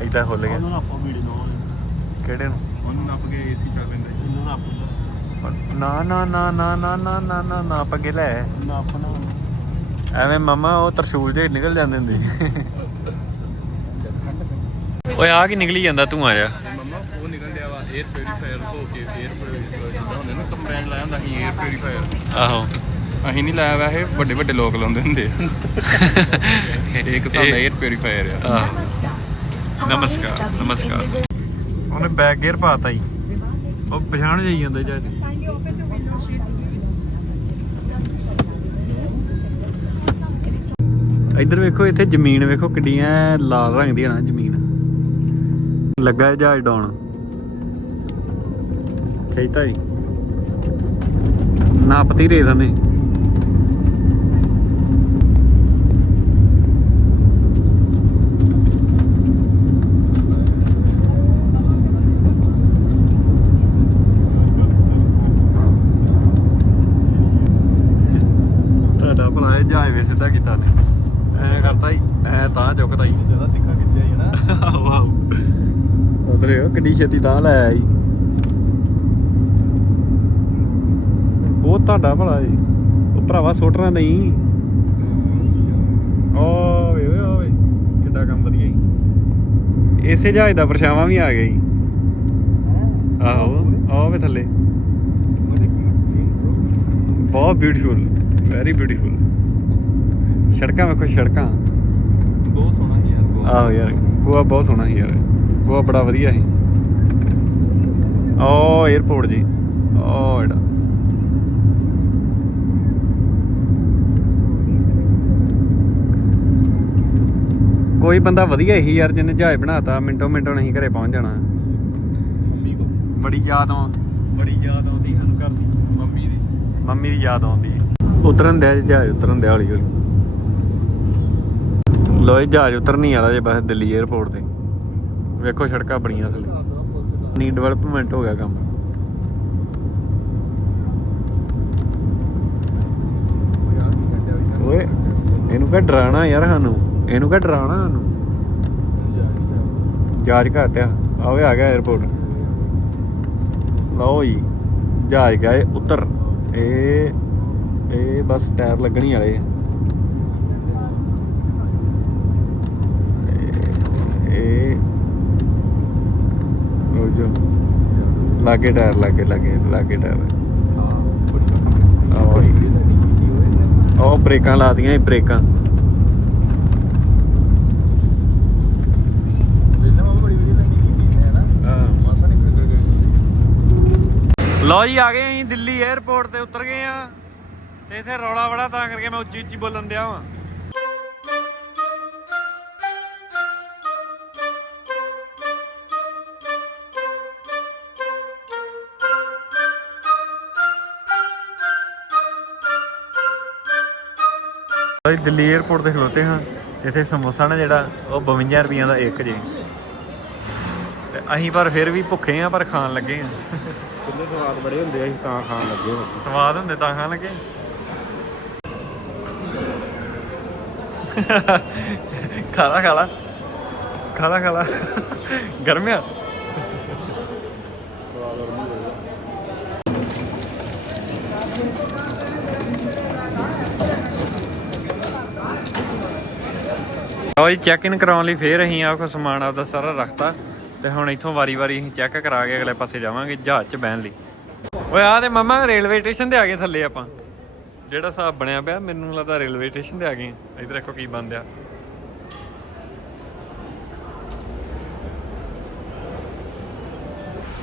ਐਦਾਂ ਖੁੱਲ ਗਿਆ। ਉਹਨੂੰ ਆਪਾਂ ਵੀਡੀਓ ਲਾਉਣੀ ਕਿਹੜੇ ਨੂੰ? ਉਹਨੂੰ ਨੱਪ ਕੇ ਏਸੀ ਚੱਲ ਪੈਂਦਾ ਇਹਨੂੰ ਨਾ ਆਪਾਂ ਨਾ ਨਾ ਨਾ ਨਾ ਨਾ ਨਾ ਨਾ ਨਾ ਨਾ ਪੱਗੇ ਲੈ ਨਾ। ਆਪਣਾ ਐਵੇਂ ਮਮਾ ਉਹ ਤਰਸ਼ੂਲ ਜੇ ਨਿਕਲ ਜਾਂਦੇ ਹੁੰਦੇ। ਓਏ ਆ ਕੀ ਨਿਕਲੀ ਜਾਂਦਾ ਤੂੰ ਆਇਆ। ਆਹੋ। ਅਸੀਂ ਨਹੀਂ ਲਾਇਆ ਵੈਸੇ ਵੱਡੇ ਵੱਡੇ ਲੋਕ ਲਾਉਂਦੇ ਹੁੰਦੇ ਇੱਕ ਸਾਡਾ 에ਅਰ ਪਿਊਰੀਫਾਇਰ ਆ। ਨਮਸਕਾਰ ਨਮਸਕਾਰ। ਉਹਨੇ ਬੈਕ ਗੇਅਰ ਪਾਤਾ ਹੀ ਉਹ ਪਛਾਣ ਜਾਈ ਜਾਂਦਾ ਜੱਜ ਇੱਧਰ ਵੇਖੋ, ਇੱਥੇ ਜ਼ਮੀਨ ਵੇਖੋ, ਕਿੱਡੀਆਂ ਲਾਲ ਰੰਗ ਦੀ ਹੈ ਨਾ ਜ਼ਮੀਨ। ਲੱਗਾ ਜਹਾਜ਼ ਡਾਉਣ। ਖੇਤਾ ਹੀ। ਨਾਪਤੀ ਰੇਸ ਨੇ ਭਲਾ ਇਹ ਜਹਾਜ਼ ਵੇ ਸਿੱਧਾ ਕੀਤਾ ਨੇ ਐ ਕਰਤਾ ਹੀ ਐ ਤਾਂ ਚੁੱਕਦਾ ਹੀ ਜ਼ਿਆਦਾ ਤਿੱਖਾ ਖਿੱਚਿਆ ਹੀ ਨਾ। ਵਾਓ ਉਧਰੇ ਉਹ ਕਿੱਡੀ ਛੇਤੀ ਤਾਂ ਲੈ ਆਈ। ਉਹ ਤੁਹਾਡਾ ਭਲਾ ਜੀ ਉਹ ਭਰਾਵਾ ਸੁੱਟਣਾ ਨਹੀਂ। ਓਏ ਓਏ ਓਏ ਕਿੱਡਾ ਕੰਮ ਵਧੀਆ ਜੀ ਇਸੇ ਜਹਾਜ਼ ਦਾ ਪਰਛਾਵਾਂ ਵੀ ਆ ਗਿਆ ਜੀ ਆਹੋ ਆਹ ਵੇ ਥੱਲੇ। ਬਹੁਤ ਬਿਊਟੀਫੁਲ ਵੈਰੀ ਬਿਊਟੀਫੁਲ ਸੜਕਾਂ ਵੇਖੋ ਸੜਕਾਂ ਬਹੁਤ ਸੋਹਣਾ ਸੀ ਯਾਰ ਗੋਆ। ਆਹੋ ਯਾਰ ਗੋਆ ਬਹੁਤ ਸੋਹਣਾ ਸੀ ਯਾਰ। ਗੋਆ ਬੜਾ ਵਧੀਆ ਸੀ। ਓ 에어ਪੋਰਟ ਜੀ। ਓ ਇਹਦਾ ਕੋਈ ਬੰਦਾ ਵਧੀਆ ਹੀ ਯਾਰ ਜਿਹਨੇ ਜਹਾਜ਼ ਬਣਾਤਾ ਮਿੰਟੋ ਮਿੰਟੋ ਨਹੀਂ ਘਰੇ ਪਹੁੰਚ ਜਾਣਾ। ਮੰਮੀ ਕੋ ਬੜੀ ਯਾਦ ਆਉਂ ਬੜੀ ਯਾਦ ਆਉਂਦੀ ਸਾਨੂੰ ਘਰ ਦੀ ਮੰਮੀ ਦੀ। ਮੰਮੀ ਦੀ ਯਾਦ ਆਉਂਦੀ। ਉਤਰਨ ਜੀ ਜਹਾਜ਼ ਉਤਰਨ ਦਿਆ ਹੌਲੀ ਹੌਲੀ। ਲੋ ਜਹਾਜ਼ ਉਤਰਨੀ ਵਾਲਾ ਜੇ ਬਸ ਦਿੱਲੀ 에ਅਰਪੋਰਟ ਤੇ। ਵੇਖੋ ਸੜਕਾਂ ਬੜੀਆਂ ਥੱਲੇ ਨੀ ਡਿਵੈਲਪਮੈਂਟ ਹੋ ਗਿਆ ਕੰਮ। ਓਏ, ਇਹਨੂੰ ਕਹ ਡਰਾਣਾ ਯਾਰ ਸਾਨੂੰ। ਇਹਨੂੰ ਕਹ ਡਰਾਣਾ ਸਾਨੂੰ। ਜਹਾਜ਼ ਘਟਿਆ ਆਵੇ ਆ ਗਿਆ 에ਅਰਪੋਰਟ ਲਓ ਜੀ, ਜਹਾਜ਼ ਗਏ ਉਤਰ। ਇਹ ਇਹ ਬਸ ਟਾਇਰ ਲੱਗਣੀ ਵਾਲੇ ਆ। ਇਹ- ਉਹ ਜੋ। ਲਾਗੇ ਟਾਇਰ, ਲਾਗੇ ਲਾਗੇ ਲਾਗੇ ਟਾਇਰ। ਉਹ ਬ੍ਰੇਕਾਂ ਲਾਤੀਆਂ ਇਹ ਬ੍ਰੇਕਾਂ। ਲਓ ਜੀ, ਆ ਗਏ ਅਸੀਂ ਦਿੱਲੀ 에ਅਰਪੋਰਟ ਤੇ ਉਤਰ ਗਏ ਆ ਤੇ ਇੱਥੇ ਰੌਲਾ ਬੜਾ ਤਾਂ ਕਰਕੇ ਮੈਂ ਉੱਚੀ ਉੱਚੀ ਬੋਲਣ ਦਿਆ ਵਾਂ। ਅਸੀਂ ਦਿੱਲੀ 에ਅਰਪੋਰਟ ਤੇ ਖਲੋਤੇ ਹਾਂ ਇੱਥੇ ਸਮੋਸਾ ਨਾ ਜਿਹੜਾ ਉਹ 52 ਰੁਪਈਆਂ ਦਾ ਇੱਕ ਜੀ। ਤੇ ਅਸੀਂ ਪਰ ਫਿਰ ਵੀ ਭੁੱਖੇ ਆ ਪਰ ਖਾਣ ਲੱਗੇ ਆ ਕਿੰਨੇ ਸਵਾਦ ਬੜੇ ਹੁੰਦੇ ਆ ਅਸੀਂ ਤਾਂ ਖਾਣ ਲੱਗੇ ਹਾਂ। ਸਵਾਦ ਹੁੰਦੇ ਤਾਂ ਖਾਣ ਲੱਗੇ। ਖਾਲਾ ਖਾਲਾ। ਖਾਲਾ ਖਾਲਾ। ਗਰਮਿਆ ਲਓ ਜੀ ਚੈੱਕ ਇਨ ਕਰਾਉਣ ਲਈ ਫੇਰ ਅਸੀਂ ਆਹ ਕੋ ਸਮਾਨ ਆਪਦਾ ਸਾਰਾ ਰੱਖਤਾ ਤੇ ਹੁਣ ਇੱਥੋਂ ਵਾਰੀ-ਵਾਰੀ ਅਸੀਂ ਚੈੱਕ ਕਰਾ ਕੇ ਅਗਲੇ ਪਾਸੇ ਜਾਵਾਂਗੇ ਜਹਾਜ਼ 'ਚ ਬਹਿਣ ਲਈ। ਓਏ ਆ ਤੇ ਮਮਾ ਰੇਲਵੇ ਸਟੇਸ਼ਨ ਤੇ ਆ ਗਏ ਥੱਲੇ ਆਪਾਂ। ਜਿਹੜਾ ਹਿਸਾਬ ਬਣਿਆ ਪਿਆ, ਮੈਨੂੰ ਲੱਗਦਾ ਰੇਲਵੇ ਸਟੇਸ਼ਨ ਤੇ ਆ ਗਏ। ਆ। ਦੇਖੋ ਕੀ ਬੰਦਿਆ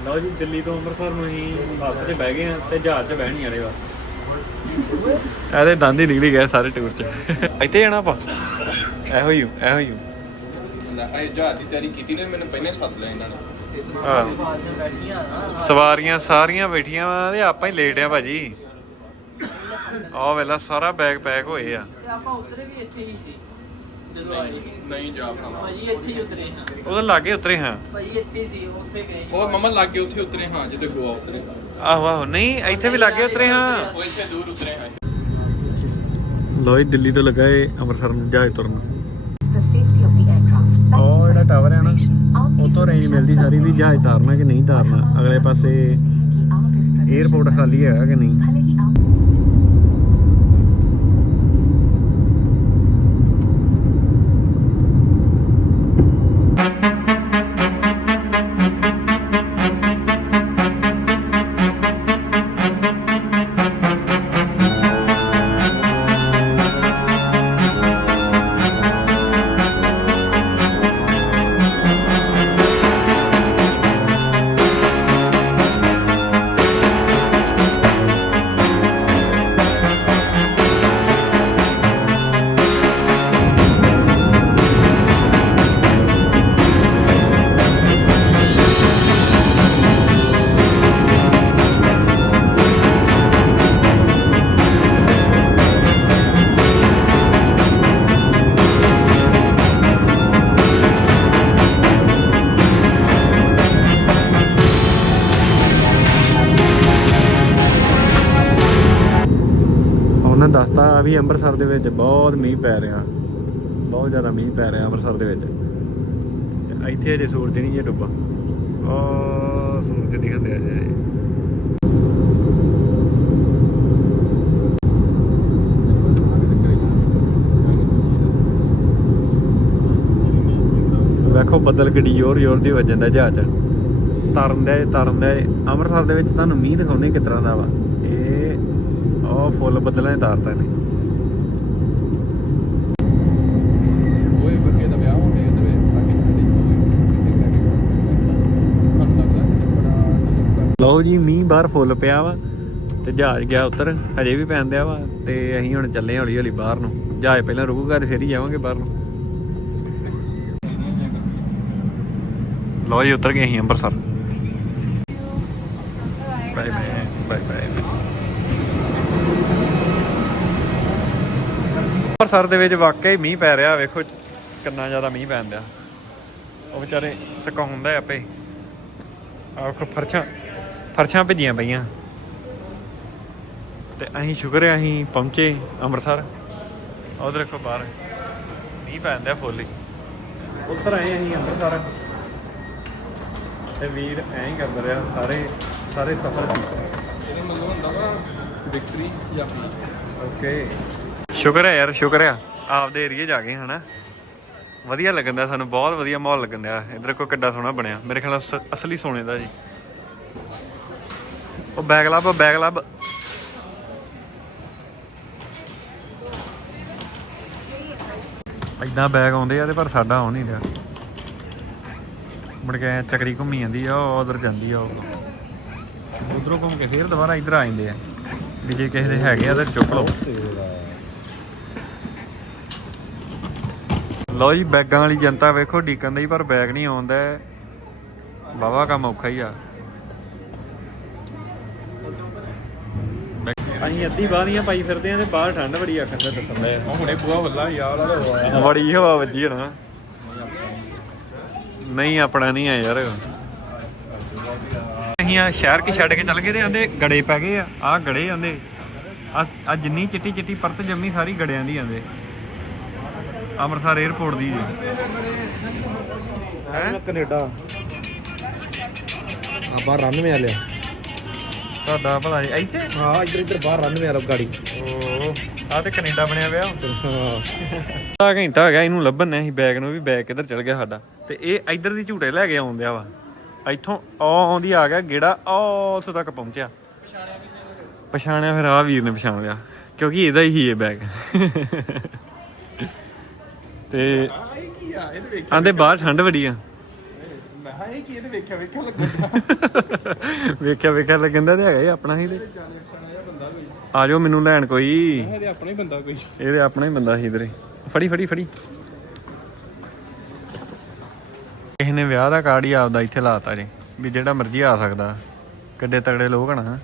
ਲਓ ਜੀ, ਦਿੱਲੀ ਤੋਂ ਅੰਮ੍ਰਿਤਸਰ ਨੂੰ ਅਸੀਂ ਬੱਸ 'ਚ ਬਹਿ ਗਏ ਆ ਤੇ ਜਹਾਜ਼ 'ਚ ਬਹਿਣੀ ਵਾਲੇ ਬਸ। ਇਹਦੇ ਦੰਦ ਹੀ ਨਿਕਲੀ ਗਏ ਸਾਰੇ ਟੂਰ 'ਚ। ਇੱਥੇ ਜਾਣਾ ਆਪਾਂ? ਇਹੋ ਹੀ ਇਹੋ ਹੀ ਲੈ ਇਹ ਜਹਾਜ਼ ਦੀ ਤਿਆਰੀ ਕੀਤੀ ਨੇ ਮੈਨੂੰ ਪਹਿਲੇ ਸੱਦ ਲਿਆ ਇਹਨਾਂ ਨੇ। ਸਵਾਰੀਆਂ ਸਾਰੀਆਂ ਬੈਠੀਆਂ ਵਾ ਤੇ ਆਪਾਂ ਹੀ ਲੇਟ ਆ ਭਾਜੀ। ਆਹ ਵੇਲਾ ਸਾਰਾ ਬੈਗ ਪੈਕ ਹੋਏ ਆ। ਤੇ ਆਪਾਂ ਉਤਰੇ ਵੀ ਇੱਥੇ ਹੀ ਸੀ। ਜਦੋਂ ਆਏ ਨਹੀਂ ਜਾ ਪਾਣਾ ਭਾਜੀ ਇੱਥੇ ਹੀ ਉਤਰੇ ਹਾਂ। ਉਹਦੇ ਲਾਗੇ ਉਤਰੇ ਹਾਂ। ਭਾਜੀ ਇੱਥੇ ਹੀ ਸੀ ਉੱਥੇ ਗਏ ਉਹ ਮਮਾ ਲੱਗੇ ਉੱਥੇ ਉਤਰੇ ਹਾਂ ਜਿੱਥੇ ਗੋਆ ਉਤਰੇ। ਆਹੋ ਆਹੋ ਨਹੀਂ ਇੱਥੇ ਵੀ ਲਾਗੇ ਉਤਰੇ ਹਾਂ। ਉਹ ਇੱਥੇ ਦੂਰ ਉਤਰੇ ਹਾਂ। ਲੋਈ ਦਿੱਲੀ ਤੋਂ ਲੱਗਾ ਏ ਅੰਮ੍ਰਿਤਸਰ ਨੂੰ ਜਹਾਜ਼ ਤੁਰਨ। ਟਾਵਰ ਹੈ ਨਾ ਉਤੋਂ ਰੇਂਜ ਮਿਲਦੀ ਸਾਰੀ ਵੀ ਜਹਾਜ਼ ਤਾਰਨਾ ਕਿ ਨਹੀਂ ਤਾਰਨਾ ਅਗਲੇ ਪਾਸੇ 에어ਪੋਰਟ ਖਾਲੀ ਹੈਗਾ ਕਿ ਨਹੀਂ ਦੱਸਤਾ ਵੀ ਅੰਮ੍ਰਿਤਸਰ ਦੇ ਵਿੱਚ ਬਹੁਤ ਮੀਂਹ ਪੈ ਰਿਹਾ। ਬਹੁਤ ਜ਼ਿਆਦਾ ਮੀਂਹ ਪੈ ਰਿਹਾ ਅੰਮ੍ਰਿਤਸਰ ਦੇ ਵਿੱਚ। ਤੇ ਇੱਥੇ ਅਜੇ ਸੂਰਜ ਨਹੀਂ ਜੇ ਡੁੱਬਾ। ਆ ਸੂਰਜ ਦਿਖਦੇ ਆ ਜੇ। ਵੇਖੋ, ਬੱਦਲ ਗੱਡੀ ਜ਼ੋਰ ਜ਼ੋਰ ਦੀ ਵੱਜਣ ਦਾ ਜਹਾਜ਼ ਤਰਨ ਦੇ ਤਰਨ ਦਾ ਅੰਮ੍ਰਿਤਸਰ ਦੇ ਵਿੱਚ ਤੁਹਾਨੂੰ ਮੀਂਹ ਦਿਖਾਉਣੇ ਕਿਸ ਤਰ੍ਹਾਂ ਦਾ ਵਾ। ਇਹ ਉਹ ਫੁੱਲ ਬੱਦਲਾਂ 'ਚ ਤਾਰਤਾ ਨੇ ਓਏ ਬੱਕੇ ਦਾ ਵਿਆਹ ਹੋਣੇ ਇਧਰ ਆ ਕੇ ਜਿਹੜੀ ਹੋਏ ਮੈਨੂੰ ਲੱਗਦਾ ਕਿ ਬੜਾ ਲਓ ਜੀ, ਮੀਂਹ ਬਾਹਰ ਫੁੱਲ ਪਿਆ ਵਾ ਤੇ ਜਹਾਜ਼ ਗਿਆ ਉੱਤਰ, ਹਜੇ ਵੀ ਪੈਂਦਿਆ ਵਾ ਤੇ ਅਸੀਂ ਹੁਣ ਚੱਲੇ ਹੌਲੀ ਹੌਲੀ ਬਾਹਰ ਨੂੰ। ਜਹਾਜ਼ ਪਹਿਲਾਂ ਰੁਕੂਗਾ ਤੇ ਫਿਰ ਹੀ ਜਾਵਾਂਗੇ ਬਾਹਰ ਨੂੰ। ਲਓ ਜੀ, ਉਤਰ ਗਏ ਅਸੀਂ Amritsar bye bye bye bye Amritsar ਦੇ ਵਿੱਚ ਵਾਕਈ ਮੀਂਹ ਪੈ ਰਿਹਾ, ਵੇਖੋ ਕਿੰਨਾ ਜ਼ਿਆਦਾ ਮੀਂਹ ਪੈਣ ਦਿਆ। ਉਹ ਵਿਚਾਰੇ ਸੁਕਾਉਂਦਾ ਆਪੇ। ਆਖੋ ਫਰਸ਼ਾਂ। ਫਰਸ਼ਾਂ ਭੇਜੀਆਂ ਪਈਆਂ। ਤੇ ਅਸੀਂ ਸ਼ੁਕਰ ਹੈ ਅਸੀਂ ਪਹੁੰਚੇ ਅੰਮ੍ਰਿਤਸਰ। ਉਧਰ ਦੇਖੋ ਬਾਹਰ ਮੀਂਹ ਪੈਂਦਾ ਫੁੱਲ ਹੀ। ਉੱਤਰ ਆਏ ਅਸੀਂ ਅੰਮ੍ਰਿਤਸਰ। ਤੇ ਵੀਰ ਐਂ ਹੀ ਕਰਦਾ ਰਿਹਾ ਸਾਰੇ ਸਾਰੇ ਸਫ਼ਰ ਚ ਇਹਦੇ ਮੰਗੋ ਹੁੰਦਾ ਵਾ ਵਿਕਟਰੀ ਜਾਂ ਪੀਸ ਓਕੇ। ਸ਼ੁਕਰ ਹੈ ਯਾਰ ਸ਼ੁਕਰ ਹੈ। ਆਪਦੇ ਏਰੀਏ ਜਾ ਗਏ ਹਨਾ। ਵਧੀਆ ਲੱਗਣ ਦਾ ਸਾਨੂੰ ਬਹੁਤ ਵਧੀਆ ਮਾਹੌਲ ਲੱਗਣ ਦਿਆ। ਇਧਰ ਕੋ ਕਿੱਡਾ ਸੋਹਣਾ ਬਣਿਆ। ਮੇਰੇ ਖਿਆਲ ਅਸਲੀ ਸੋਨੇ ਦਾ ਜੀ। ਉਹ ਬੈਗ ਲੱਭ ਬੈਗ ਲੱਭ। ਇਦਾਂ ਬੈਗ ਆਉਂਦੇ ਆ ਤੇ ਪਰ ਸਾਡਾ ਆਉਣ ਨਹੀਂ ਰਿਹਾ। ਮੁੜ ਕੇ ਚੱਕਰੀ ਘੁੰਮੀ ਜਾਂਦੀ ਆ, ਉਹ ਉਧਰ ਜਾਂਦੀ ਆ, ਉਹ। ਉਧਰੋਂ ਘੁੰਮ ਕੇ ਫੇਰ ਦੁਬਾਰਾ ਇੱਧਰ ਆ ਜਾਂਦੇ ਆ। ਵੀ ਜੇ ਕਿਸੇ ਦੇ ਹੈਗੇ ਆ ਤਾਂ ਚੁੱਕ ਲਓ। ਲਓ ਜੀ, ਬੈਗਾਂ ਵਾਲੀ ਜਨਤਾ ਵੇਖੋ ਡੀਕਨ ਦੀ ਪਰ ਬੈਗ ਨਹੀਂ ਆਉਂਦਾ। ਬਾਵਾ ਕੰਮ ਔਖਾ ਹੀ ਆ। ਅਸੀਂ ਅੱਧੀ ਬਾਦੀਆਂ ਪਾਈ ਫਿਰਦੇ ਆ ਤੇ ਬਾਹਰ ਠੰਡ ਬੜੀ ਆਖਣ ਦਾ ਦੱਸਣ ਦਾ ਉਹ ਹੁਣੇ ਬੂਆ ਵੱਲਾ ਯਾਰ। ਵਾਲਾ ਹੋਇਆ ਬੜੀ ਹਵਾ ਵੱਜੀ ਹਣਾ। ਨਹੀਂ ਆਪਣਾ ਨਹੀਂ ਆ ਯਾਰ। ਅਸੀਂ ਆ ਸ਼ਹਿਰ ਕੀ ਛੱਡ ਕੇ ਚੱਲ ਗਏ ਤੇ ਆਂਦੇ ਗੜੇ ਪੈ ਗਏ ਆ ਆ ਗੜੇ ਆਂਦੇ। ਆ ਜਿੰਨੀ ਚਿੱਟੀ ਚਿੱਟੀ ਪਰਤ ਜੰਮੀ ਸਾਰੀ ਗੜਿਆਂ ਦੀ ਆਂਦੇ। ਅੰਮ੍ਰਿਤਸਰ 에ਅਰਪੋਰਟ ਦੀ ਜੀ। ਹੈ? ਕੈਨੇਡਾ। ਆ ਬਾਹਰ ਰਨ ਮੇ ਆ ਲਿਆ। ਤੁਹਾਡਾ ਭਲਾ ਜੀ ਇੱਥੇ? ਹਾਂ ਇੱਧਰ ਇੱਧਰ ਬਾਹਰ ਰਨ ਮੇ ਆ ਲੋ ਗਾੜੀ। ਓ ਆ ਤੇ ਕੈਨੇਡਾ ਬਣਿਆ ਪਿਆ। ਹਾਂ। ਘੰਟਾ ਹੋ ਗਿਆ ਇਹਨੂੰ ਲੱਭਣ ਨੇ ਅਸੀਂ ਬੈਗ ਨੂੰ ਵੀ ਬੈਗ ਕਿੱਧਰ ਚਲ ਗਿਆ ਸਾਡਾ। ਤੇ ਇਹ ਇੱਧਰ ਦੀ ਝੂਟੇ ਲੈ ਕੇ ਆਉਂਦਿਆ ਵਾ। ਇੱਥੋਂ ਆ ਆਉਂਦੀ ਆ ਗਿਆ ਗੇੜਾ ਆ ਉੱਥੋਂ ਤੱਕ ਪਹੁੰਚਿਆ। ਪਛਾਣਿਆ ਫਿਰ ਆ ਵੀਰ ਨੇ ਪਛਾਣ ਲਿਆ ਕਿਉਂਕਿ ਇਹਦਾ ਹੀ ਇਹ ਬੈਗ। ਤੇ ਆਂਦੇ ਬਾਹਰ ਠੰਡ ਬੜੀ ਆ। ਮੈਂ ਹਾਂ ਇਹ ਕੀ ਇਹਦੇ ਵੇਖਿਆ ਵੇਖਿਆ ਲੱਗਦਾ ਵੇਖਿਆ ਵੇਖਿਆ ਲੱਗਦਾ ਤੇ ਹੈਗਾ ਹੀ ਆਪਣਾ ਹੀ ਤੇ। ਆ ਜਾਓ ਮੈਨੂੰ ਲੈਣ ਕੋਈ। ਇਹਦੇ ਆਪਣਾ ਹੀ ਬੰਦਾ ਕੋਈ। ਇਹਦੇ ਆਪਣਾ ਹੀ ਬੰਦਾ ਸੀ ਇਧਰੇ ਫੜੀ ਫੜੀ ਫੜੀ। ਕਿਸੇ ਨੇ ਵਿਆਹ ਦਾ ਕਾਰਡ ਹੀ ਆਪਦਾ ਇੱਥੇ ਲਾਤਾ ਜੀ ਵੀ ਜਿਹੜਾ ਮਰਜ਼ੀ ਆ ਸਕਦਾ। ਕਿੱਡੇ ਤਗੜੇ ਲੋਕ ਹਨਾ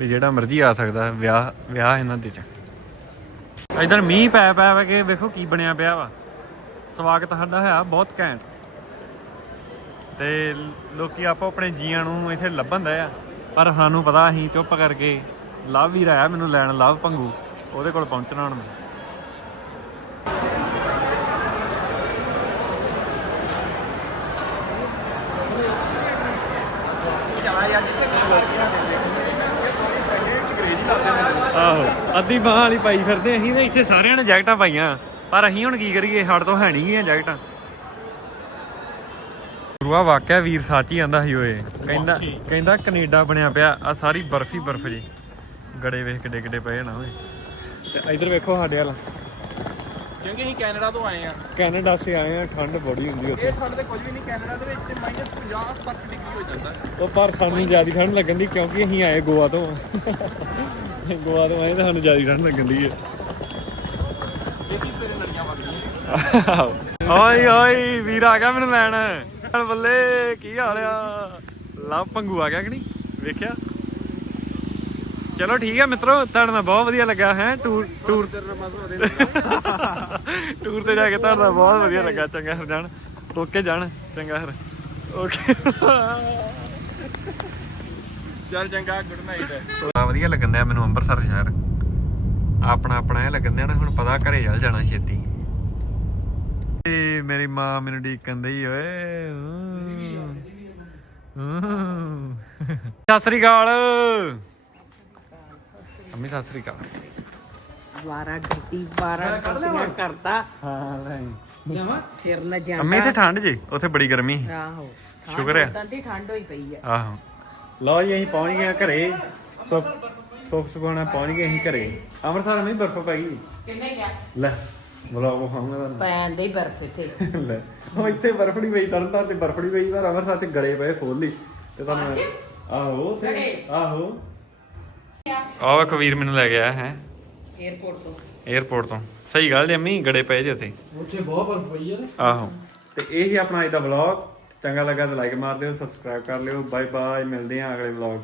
ਵੀ ਜਿਹੜਾ ਮਰਜ਼ੀ ਆ ਸਕਦਾ ਵਿਆਹ ਵਿਆਹ ਇਹਨਾਂ ਦੇ ਚ। ਇਧਰ ਮੀਂਹ ਪੈ ਪੈ ਪੈ ਕੇ ਵੇਖੋ ਕੀ ਬਣਿਆ ਪਿਆ ਵਾ। ਸਵਾਗਤ ਸਾਡਾ ਹੋਇਆ ਬਹੁਤ ਘੈਂਟ। ਤੇ ਲੋਕੀ ਆਪੋ ਆਪਣੇ ਜੀਆਂ ਨੂੰ ਇੱਥੇ ਲੱਭਣ ਦਾ ਆ। ਪਰ ਸਾਨੂੰ ਪਤਾ ਅਸੀਂ ਚੁੱਪ ਕਰਕੇ ਲਵ ਵੀਰ ਆਇਆ ਮੈਨੂੰ ਲੈਣ, ਲਵ ਪੰਗੂ। ਉਹਦੇ ਕੋਲ ਪਹੁੰਚਣਾ ਹੁਣ ਮੈਂ। ਆਹੋ, ਅੱਧੀ ਬਾਹ ਵਾਲੀ ਪਾਈ ਫਿਰਦੇ ਅਸੀਂ ਤੇ ਇੱਥੇ ਸਾਰਿਆਂ ਨੇ ਜੈਕਟਾਂ ਪਾਈਆਂ। ਪਰ ਅਸੀਂ ਹੁਣ ਕੀ ਕਰੀਏ? ਸਾਡੇ ਤੋਂ ਹੈ ਨਹੀਂ ਗੀਆਂ ਜੈਕਟਾਂ। ਗੁਰੂਆ ਵਾਕਿਆ ਵੀਰ ਸੱਚ ਹੀ ਆਂਦਾ ਸੀ ਓਏ। ਕਹਿੰਦਾ ਕਹਿੰਦਾ ਕੈਨੇਡਾ ਬਣਿਆ ਪਿਆ ਆ ਸਾਰੀ ਬਰਫੀ ਬਰਫ ਜੀ। ਗੜੇ ਵੇਖ ਕਿੱਡੇ ਕਿੱਡੇ ਪਏ ਨਾ ਓਏ। ਤੇ ਇਧਰ ਵੇਖੋ ਸਾਡੇ ਵਾਲਾ। ਕਿਉਂਕਿ ਅਸੀਂ ਕੈਨੇਡਾ ਤੋਂ ਆਏ ਆ ਕੈਨੇਡਾ ਸੇ ਆਏ ਆ ਠੰਡ ਬੜੀ ਹੁੰਦੀ ਉੱਥੇ। ਇਹ ਠੰਡ ਤੇ ਕੁਝ ਵੀ ਨਹੀਂ ਕੈਨੇਡਾ ਦੇ ਵਿੱਚ ਤੇ -50 60 ਡਿਗਰੀ ਹੋ ਜਾਂਦਾ ਉਹ ਪਰ ਸਾਨੂੰ ਜ਼ਿਆਦਾ ਠੰਡ ਲੱਗਣ ਦੀ ਕਿਉਂਕਿ ਅਸੀਂ ਆਏ ਗੋਆ ਤੋਂ। ਗੋਆ ਤੋਂ ਆਏ ਤਾਂ ਸਾਨੂੰ ਜ਼ਿਆਦਾ ਠੰਡ ਲੱਗਣ ਦੀ ਹੈ। ਇਹਦੀ ਸਵੇਰੇ ਨਲੀਆਂ ਵਗਦੀਆਂ ਓਏ ਓਏ ਵੀਰ ਆ ਗਿਆ ਮੈਨੂੰ ਲੈਣ। ਚੱਲ ਬੱਲੇ ਕੀ ਹਾਲ ਆ? ਲਵ ਪੰਗੂ ਆ ਗਿਆ ਕਿ ਨਹੀਂ? ਵੇਖਿਆ? ਚਲੋ ਠੀਕ ਹੈ ਮਿੱਤਰੋ ਤੁਹਾਡੇ ਨਾਲ ਬਹੁਤ ਵਧੀਆ ਲੱਗਾ ਹੈ? ਟੂਰ ਟੂਰ ਟੂਰ ਤੇ ਜਾ ਕੇ ਤੁਹਾਡੇ ਨਾਲ ਬਹੁਤ ਵਧੀਆ ਲੱਗਾ ਚੰਗਾ ਹਰ ਜਾਣ। ਓਕੇ ਜਾਣ ਚੰਗਾ ਹਰ ਓਕੇ। ਚੱਲ ਚੰਗਾ ਗੁੱਡ ਨਾਈਟ ਬੜਾ ਵਧੀਆ ਲੱਗਣ ਦਿਆ ਮੈਨੂੰ ਅੰਮ੍ਰਿਤਸਰ ਸ਼ਹਿਰ। ਆਪਣਾ ਆਪਣਾ ਇਹ ਲੱਗਣ ਦਿਆ ਨਾ ਹੁਣ ਪਤਾ ਘਰੇ ਚੱਲ ਜਾਣਾ ਛੇਤੀ। ਏ ਮੇਰੀ ਮਾਂ ਮੈਨੂੰ ਡੀਕਣ ਦਈ ਓਏ। ਸਤਿ ਸ੍ਰੀ ਅਕਾਲ। ਅੰਮੀ ਸਤਿ ਸ੍ਰੀ ਅਕਾਲ। ਵਾਰਾ ਗੱਡੀ ਵਾਰਾ ਕਰਦਾ ਹਾਂ ਲੈ। ਜਾਵਾ? ਫਿਰ ਨਾ ਜਾਂਦਾ ਅੰਮੀ ਇੱਥੇ ਠੰਡ ਜੀ ਉੱਥੇ ਬੜੀ ਗਰਮੀ। ਆਹੋ। ਸ਼ੁਕਰ ਹੈ। ਤਾਂ ਦੀ ਠੰਡ ਹੋਈ ਪਈ ਆ। ਆਹੋ। ਲਓ ਜੀ ਅਸੀਂ ਪਹੁੰਚ ਗਏ ਘਰੇ। ਸੁੱਖ ਸੁੱਖ ਸੁਖਾਣਾ ਪਹੁੰਚ ਗਏ ਅਸੀਂ ਘਰੇ। ਅੰਮ੍ਰਿਤਸਰ ਮੇਂ ਬਰਫ਼ ਪੈ ਗਈ। ਕਿੰਨੇ ਗਿਆ ਲੈ। ਬਲਾਓ ਖਾਂਗਾ ਪੈਣ ਦੇ ਬਰਫ ਇੱਥੇ। ਲੈ ਉਹ ਇੱਥੇ ਬਰਫ ਨਹੀਂ ਪਈ ਤਰਨਤਾਰ ਤੇ ਬਰਫ ਨਹੀਂ ਪਈ ਪਰ ਅਮਰਨਾਥ ਤੇ ਗਲੇ ਪਏ ਫੋਲੀ ਤੇ ਤੁਹਾਨੂੰ ਆਹੋ ਤੇ ਆਹੋ। ਆਹ ਕਵੀਰ ਮੈਨੂੰ ਲੈ ਗਿਆ ਹੈ। 에어ਪੋਰਟ ਤੋਂ। 에어ਪੋਰਟ ਤੋਂ। ਸਹੀ ਗੱਲ ਜੰਮੀ ਗੜੇ ਪਏ ਜੇ ਉੱਥੇ। ਉੱਥੇ ਬਹੁਤ ਬਰਫ ਪਈ ਹੈ ਆਹੋ। ਤੇ ਇਹ ਹੀ ਆਪਣਾ ਅੱਜ ਦਾ ਵਲੌਗ ਚੰਗਾ ਲੱਗਾ ਤਾਂ ਲਾਈਕ ਮਾਰ ਦਿਓ ਸਬਸਕ੍ਰਾਈਬ ਕਰ ਲਿਓ। ਬਾਏ ਬਾਏ ਮਿਲਦੇ ਆਂ ਅਗਲੇ ਵਲੌਗ